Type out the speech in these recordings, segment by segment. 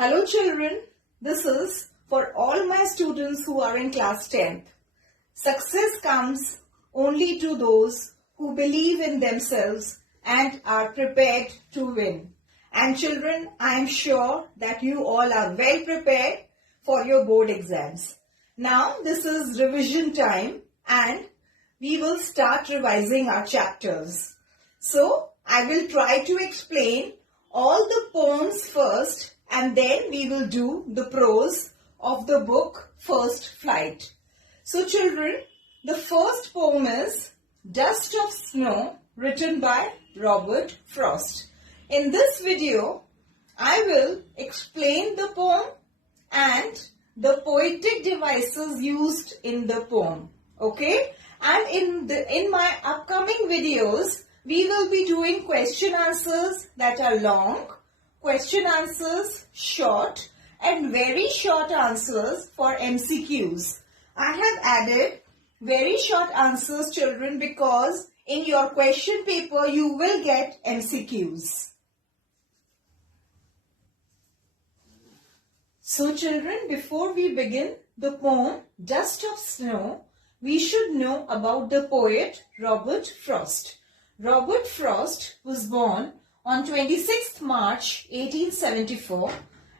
Hello children, this is for all my students who are in class 10th. Success comes only to those who believe in themselves and are prepared to win. And children, I am sure that you all are well prepared for your board exams. Now this is revision time and we will start revising our chapters. So I will try to explain all the poems first and then we will do the prose of the book First Flight. So children, the first poem is Dust of Snow, written by Robert Frost. In this video, I will explain the poem and the poetic devices used in the poem. Okay? And in my upcoming videos, we will be doing question answers that are long, question answers short, and very short answers for MCQs. I have added very short answers, children, because in your question paper you will get MCQs. So children, before we begin the poem Dust of Snow, we should know about the poet Robert Frost. Robert Frost was born on 26th March 1874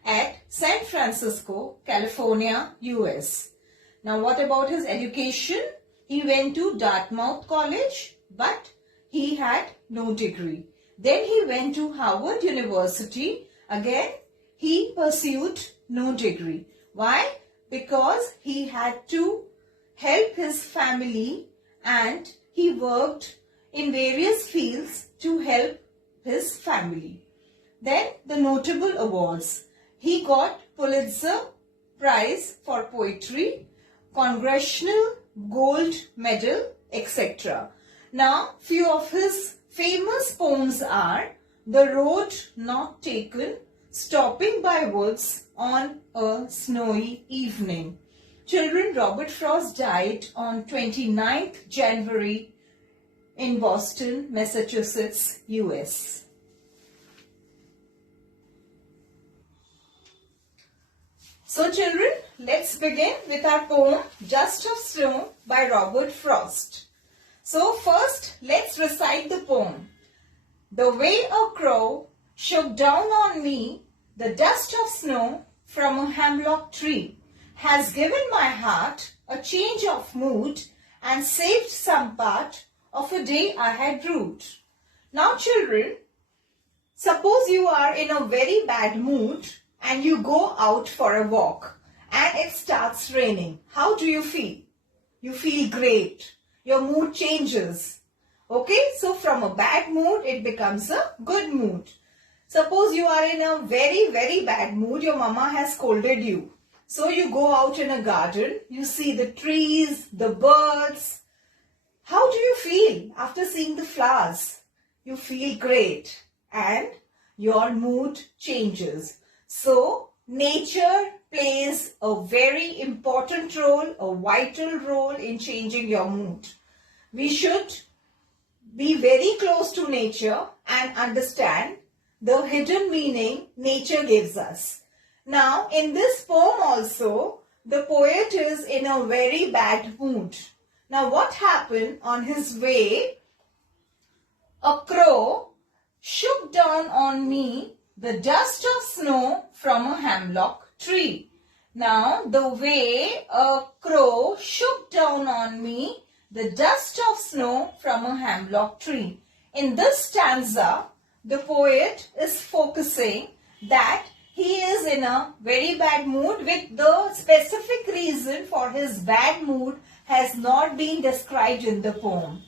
at San Francisco, California, US. Now what about his education? He went to Dartmouth College, but he had no degree. Then he went to Harvard University. Again, he pursued no degree. Why? Because he had to help his family and he worked in various fields to help his family. Then the notable awards. He got Pulitzer Prize for Poetry, Congressional Gold Medal, etc. Now, few of his famous poems are The Road Not Taken, Stopping by Woods on a Snowy Evening. Children, Robert Frost died on 29th January in Boston, Massachusetts, US. So children, let's begin with our poem Dust of Snow by Robert Frost. So first, let's recite the poem. The way a crow shook down on me the dust of snow from a hemlock tree has given my heart a change of mood and saved some part of a day I had rued. Now children, suppose you are in a very bad mood and you go out for a walk and it starts raining. How do you feel? You feel great. Your mood changes. Okay, so from a bad mood it becomes a good mood. Suppose you are in a very, very bad mood. Your mama has scolded you. So you go out in a garden. You see the trees, the birds. How do you feel after seeing the flowers? You feel great and your mood changes. So nature plays a very important role, a vital role in changing your mood. We should be very close to nature and understand the hidden meaning nature gives us. Now in this poem also, the poet is in a very bad mood. Now what happened on his way? A crow shook down on me the dust of snow from a hemlock tree. Now the way a crow shook down on me the dust of snow from a hemlock tree. In this stanza, the poet is focusing that he is in a very bad mood with the specific reason for his bad mood has not been described in the poem.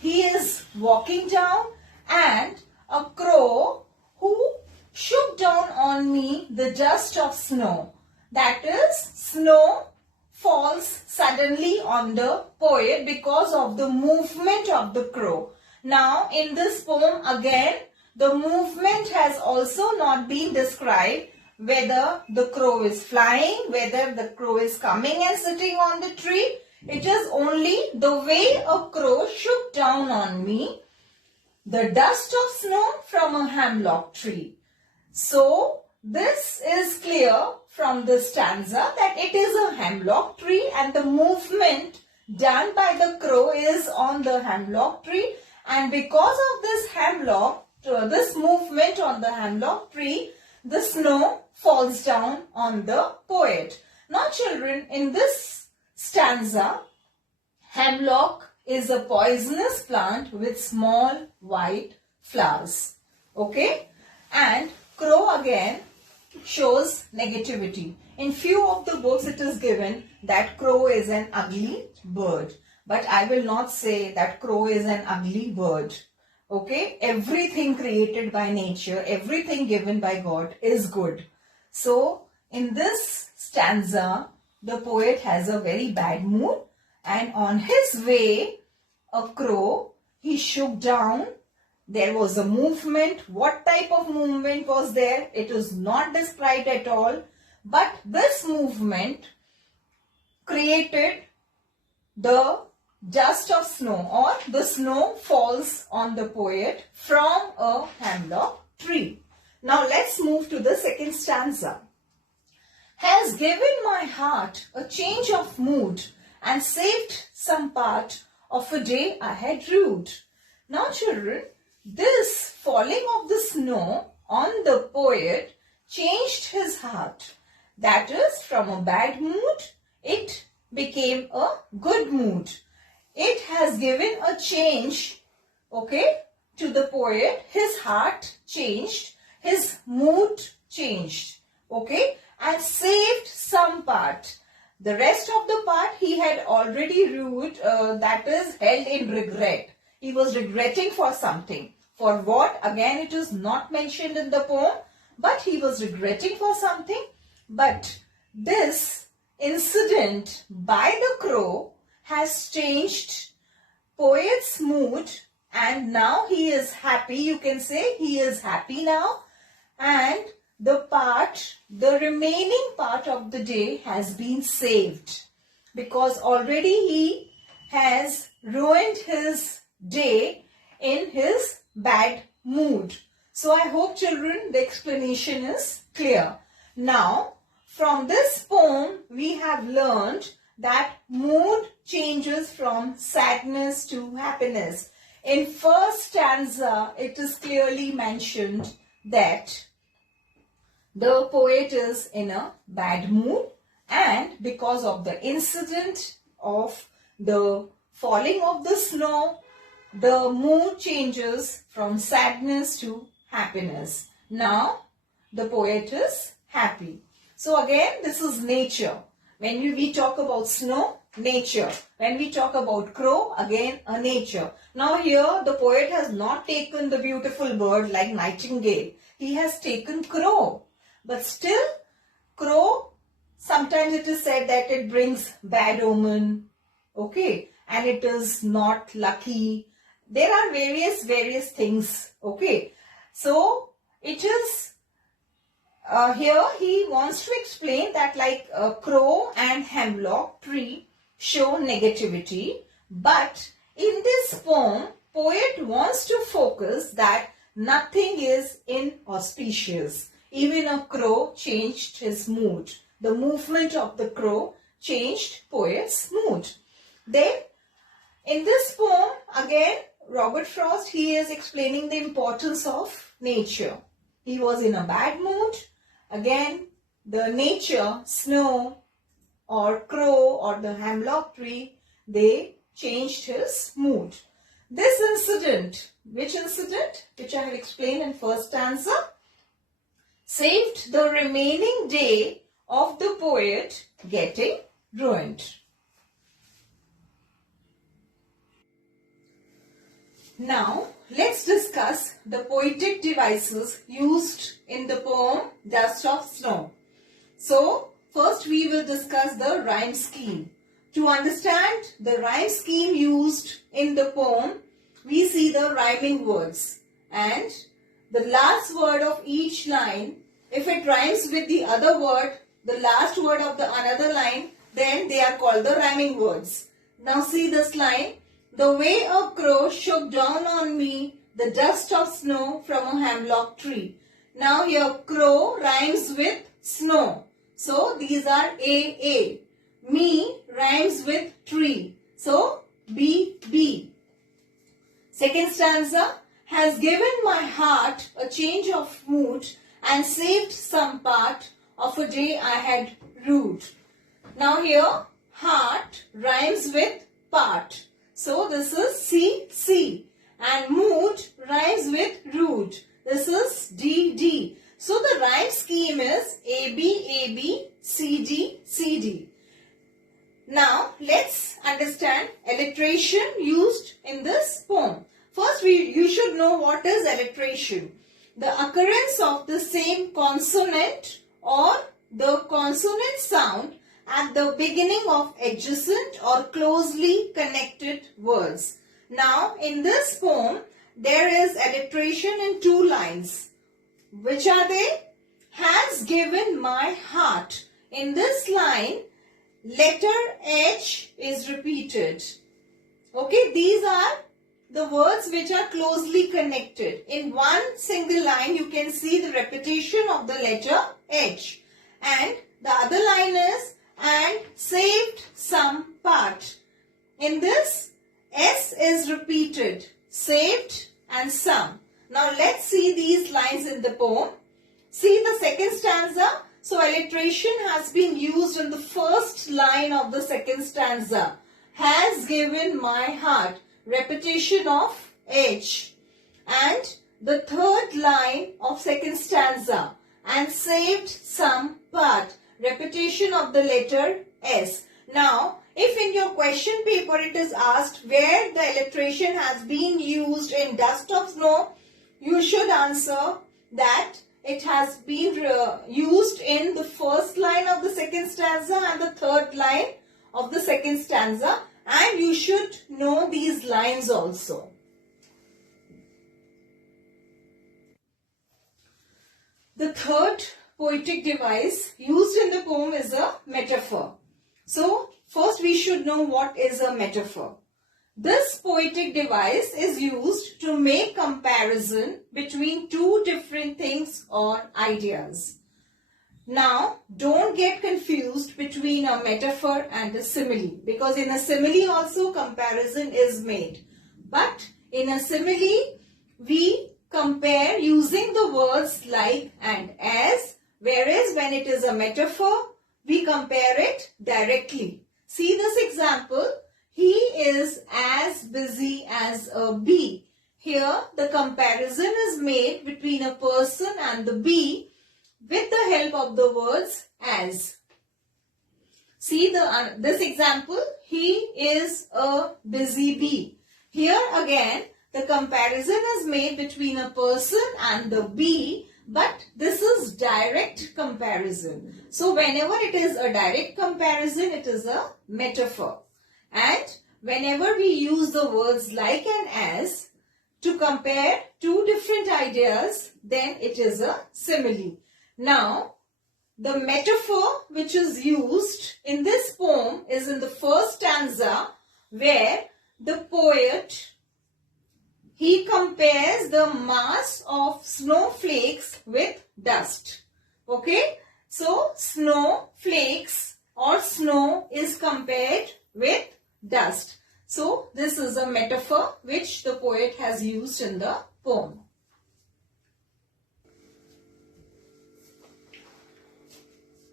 He is walking down and a crow who shook down on me the dust of snow. That is, snow falls suddenly on the poet because of the movement of the crow. Now in this poem again, the movement has also not been described, whether the crow is flying, whether the crow is coming and sitting on the tree. It is only the way a crow shook down on me the dust of snow from a hemlock tree. So this is clear from the stanza that it is a hemlock tree and the movement done by the crow is on the hemlock tree, and because of this movement on the hemlock tree, the snow falls down on the poet. Now children, in this stanza, hemlock is a poisonous plant with small white flowers. Okay? And crow again shows negativity. In few of the books it is given that crow is an ugly bird. But I will not say that crow is an ugly bird. Okay? Everything created by nature, everything given by God is good. So, in this stanza, the poet has a very bad mood, and on his way, a crow, he shook down. There was a movement. What type of movement was there? It is not described at all. But this movement created the dust of snow, or the snow falls on the poet from a hemlock tree. Now let's move to the second stanza. Has given my heart a change of mood and saved some part of a day I had rued. Now children, this falling of the snow on the poet changed his heart. That is, from a bad mood, it became a good mood. It has given a change, okay, to the poet. His heart changed, his mood changed, okay, and saved some part. The rest of the part he had already rued, that is held in regret. He was regretting for something. For what? Again, it is not mentioned in the poem, but he was regretting for something. But this incident by the crow has changed poet's mood, and now he is happy. You can say he is happy now, and the remaining part of the day has been saved, because already he has ruined his day in his bad mood. So I hope children the explanation is clear. Now from this poem we have learned that mood changes from sadness to happiness. In first stanza it is clearly mentioned that the poet is in a bad mood, and because of the incident of the falling of the snow, the mood changes from sadness to happiness. Now the poet is happy. So again, this is nature. When we talk about snow, nature. When we talk about crow, again a nature. Now here the poet has not taken the beautiful bird like nightingale. He has taken crow. But still, crow, sometimes it is said that it brings bad omen, okay, and it is not lucky. There are various things, okay. So, it is, here he wants to explain that like crow and hemlock tree show negativity, but in this poem, poet wants to focus that nothing is inauspicious. Even a crow changed his mood. The movement of the crow changed poet's mood. Then, in this poem, again, Robert Frost, he is explaining the importance of nature. He was in a bad mood. Again, the nature, snow or crow or the hemlock tree, they changed his mood. This incident, which I have explained in first stanza, saved the remaining day of the poet getting ruined. Now, let's discuss the poetic devices used in the poem Dust of Snow. So, first we will discuss the rhyme scheme. To understand the rhyme scheme used in the poem, we see the rhyming words, and the last word of each line, if it rhymes with the other word, the last word of the another line, then they are called the rhyming words. Now see this line. The way a crow shook down on me the dust of snow from a hemlock tree. Now here crow rhymes with snow. So these are A. Me rhymes with tree. So B. Second stanza, has given my heart a change of mood and saved some part of a day I had rued. Now here heart rhymes with part. So this is C. And mood rhymes with rude. This is D. So the rhyme scheme is AB, CD. Now let's understand alliteration used in this poem. First you should know what is alliteration. The occurrence of the same consonant or the consonant sound at the beginning of adjacent or closely connected words. Now in this poem there is alliteration in 2 lines. Which are they? Has given my heart. In this line, letter H is repeated. Okay, these are the words which are closely connected. In one single line, you can see the repetition of the letter H. And the other line is, and saved some part. In this, S is repeated. Saved and some. Now let's see these lines in the poem. See the second stanza. So alliteration has been used in the first line of the second stanza. Has given my heart. Repetition of H. And the third line of second stanza. And saved some part. Repetition of the letter S. Now, if in your question paper it is asked where the alliteration has been used in Dust of Snow, you should answer that it has been used in the first line of the second stanza and the third line of the second stanza, and you should know these lines also. The third poetic device used in the poem is a metaphor. So, first we should know what is a metaphor. This poetic device is used to make comparison between 2 different things or ideas. Now, don't get confused between a metaphor and a simile, because in a simile also comparison is made. But in a simile, we compare using the words like and as, whereas when it is a metaphor, we compare it directly. See this example. He is as busy as a bee. Here the comparison is made between a person and the bee with the help of the words as. See this example. He is a busy bee. Here again the comparison is made between a person and the bee, but this is direct comparison. So whenever it is a direct comparison, it is a metaphor. And whenever we use the words like and as to compare 2 different ideas, then it is a simile. Now, the metaphor which is used in this poem is in the first stanza, where the poet, he compares the mass of snowflakes with dust. Okay, so snowflakes or snow is compared with dust. So this is a metaphor which the poet has used in the poem.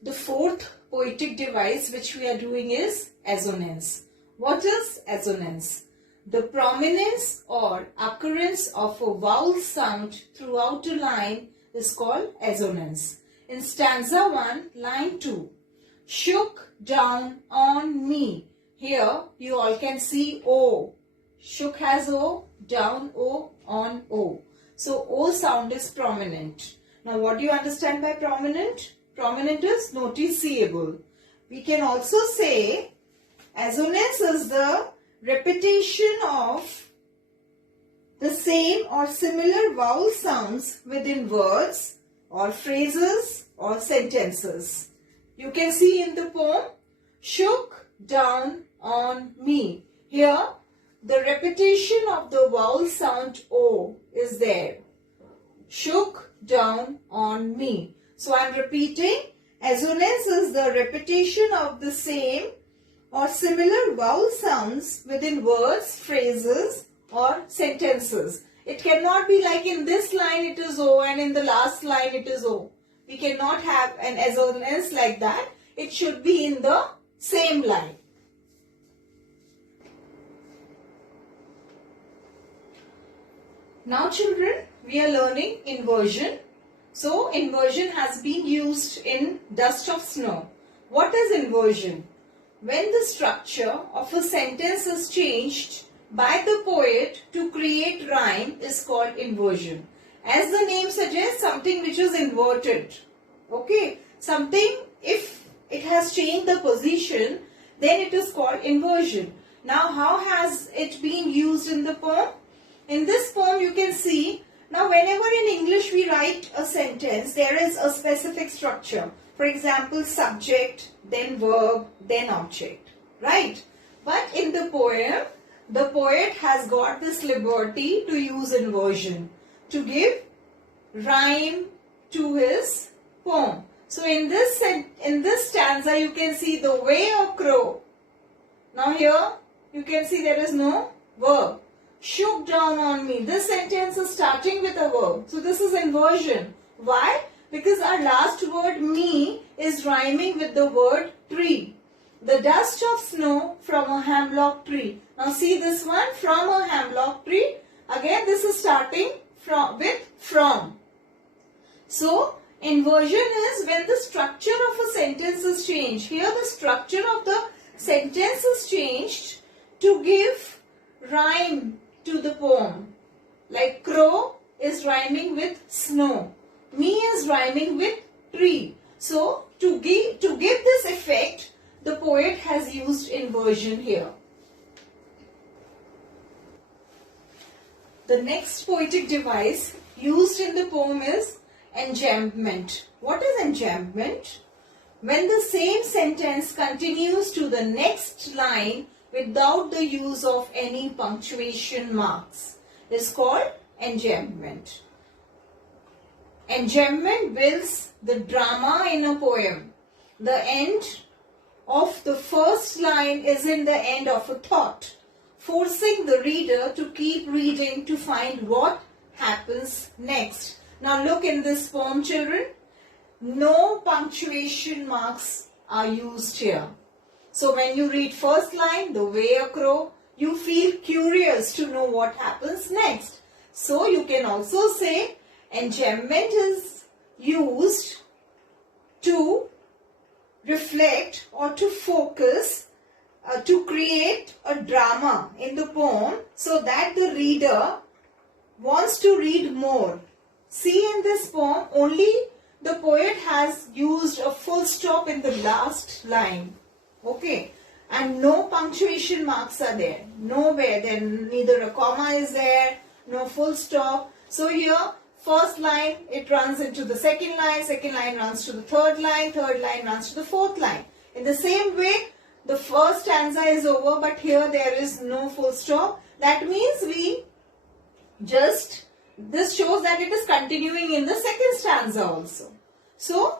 The fourth poetic device which we are doing is assonance. What is assonance? The prominence or occurrence of a vowel sound throughout a line is called assonance. In stanza 1, line 2, shook down on me. Here you all can see O. Shook has O, down O, on O. So O sound is prominent. Now what do you understand by prominent? Prominent is noticeable. We can also say assonance is the repetition of the same or similar vowel sounds within words or phrases or sentences. You can see in the poem, shook down on me. Here, the repetition of the vowel sound O is there. shook down on me. So I am repeating. Assonance is the repetition of the same or similar vowel sounds within words, phrases or sentences. It cannot be like in this line it is O and in the last line it is O. We cannot have an assonance like that. It should be in the same line. Now children, we are learning inversion. So inversion has been used in Dust of Snow. What is inversion? When the structure of a sentence is changed by the poet to create rhyme is called inversion. As the name suggests, something which is inverted. Okay, something, if it has changed the position, then it is called inversion. Now how has it been used in the poem? In this poem you can see, now whenever in English we write a sentence, there is a specific structure. For example, subject, then verb, then object, right? But in the poem, the poet has got this liberty to use inversion, to give rhyme to his poem. So in this stanza you can see the way a crow. Now here you can see there is no verb. Shook down on me. This sentence is starting with a verb. So this is inversion. Why? Because our last word me is rhyming with the word tree. The dust of snow from a hemlock tree. Now see this one, from a hemlock tree. Again this is starting with from. So inversion is when the structure of a sentence is changed. Here the structure of the sentence is changed to give rhyme to the poem. Like crow is rhyming with snow. Me is rhyming with tree. So to give this effect, the poet has used inversion here. The next poetic device used in the poem is enjambment. What is enjambment? When the same sentence continues to the next line without the use of any punctuation marks is called enjambment. Enjambment builds the drama in a poem. The end of the first line is in the end of a thought, forcing the reader to keep reading to find what happens next. Now look in this poem, children. No punctuation marks are used here. So when you read first line, the way a crow, you feel curious to know what happens next. So you can also say enjambment is used to reflect or to focus, to create a drama in the poem so that the reader wants to read more. See, in this poem, only the poet has used a full stop in the last line. Okay, and no punctuation marks are there. Nowhere. Then neither a comma is there, no full stop. So here, first line, it runs into the second line runs to the third line runs to the fourth line. In the same way, the first stanza is over, but here there is no full stop. That means this shows that it is continuing in the second stanza also. So,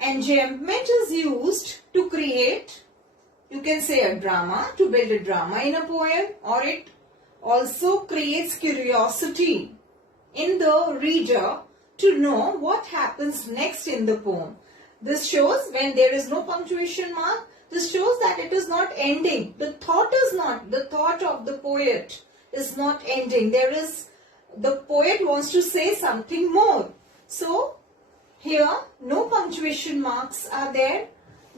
enjambment is used to create, you can say, a drama, to build a drama in a poem, or it also creates curiosity in the reader to know what happens next in the poem. This shows when there is no punctuation mark, this shows that it is not ending. The thought of the poet is not ending. The poet wants to say something more. So, here no punctuation marks are there.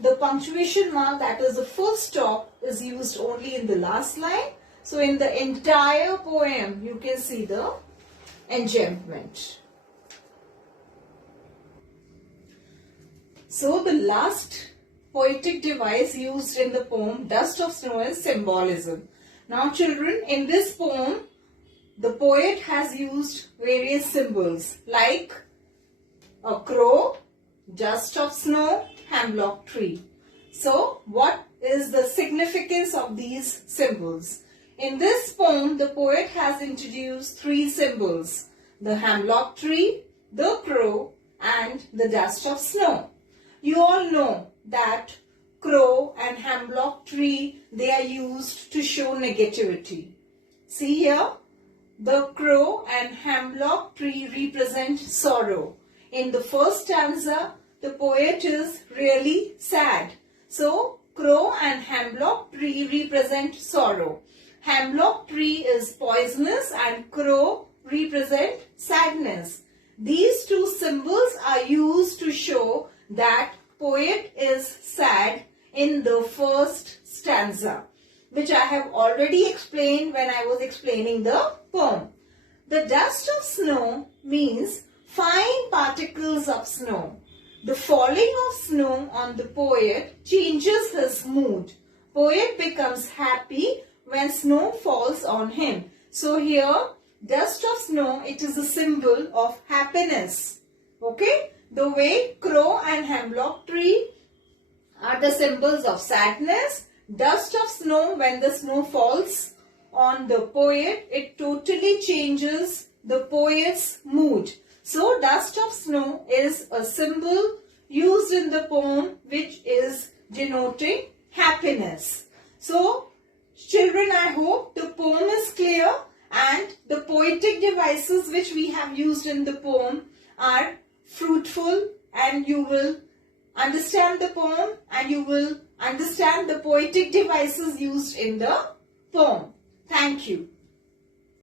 The punctuation mark, that is the full stop, is used only in the last line. So in the entire poem you can see the enjambment. So the last poetic device used in the poem Dust of Snow is symbolism. Now children, in this poem the poet has used various symbols like a crow, dust of snow, hemlock tree. So what is the significance of these symbols? In this poem the poet has introduced three symbols: the hemlock tree, the crow, and the dust of snow. You all know that crow and hemlock tree, they are used to show negativity. See here, the crow and hemlock tree represent sorrow. In the first stanza, the poet is really sad. So, crow and hemlock tree represent sorrow. Hemlock tree is poisonous and crow represent sadness. These two symbols are used to show that poet is sad in the first stanza, which I have already explained when I was explaining the poem. The dust of snow means fine particles of snow. The falling of snow on the poet changes his mood. Poet becomes happy when snow falls on him. So here, dust of snow, it is a symbol of happiness. Okay? The way crow and hemlock tree are the symbols of sadness. Dust of snow, when the snow falls on the poet, it totally changes the poet's mood. So, dust of snow is a symbol used in the poem which is denoting happiness. So, children, I hope the poem is clear and the poetic devices which we have used in the poem are fruitful, and you will understand the poem and you will understand the poetic devices used in the poem. Thank you.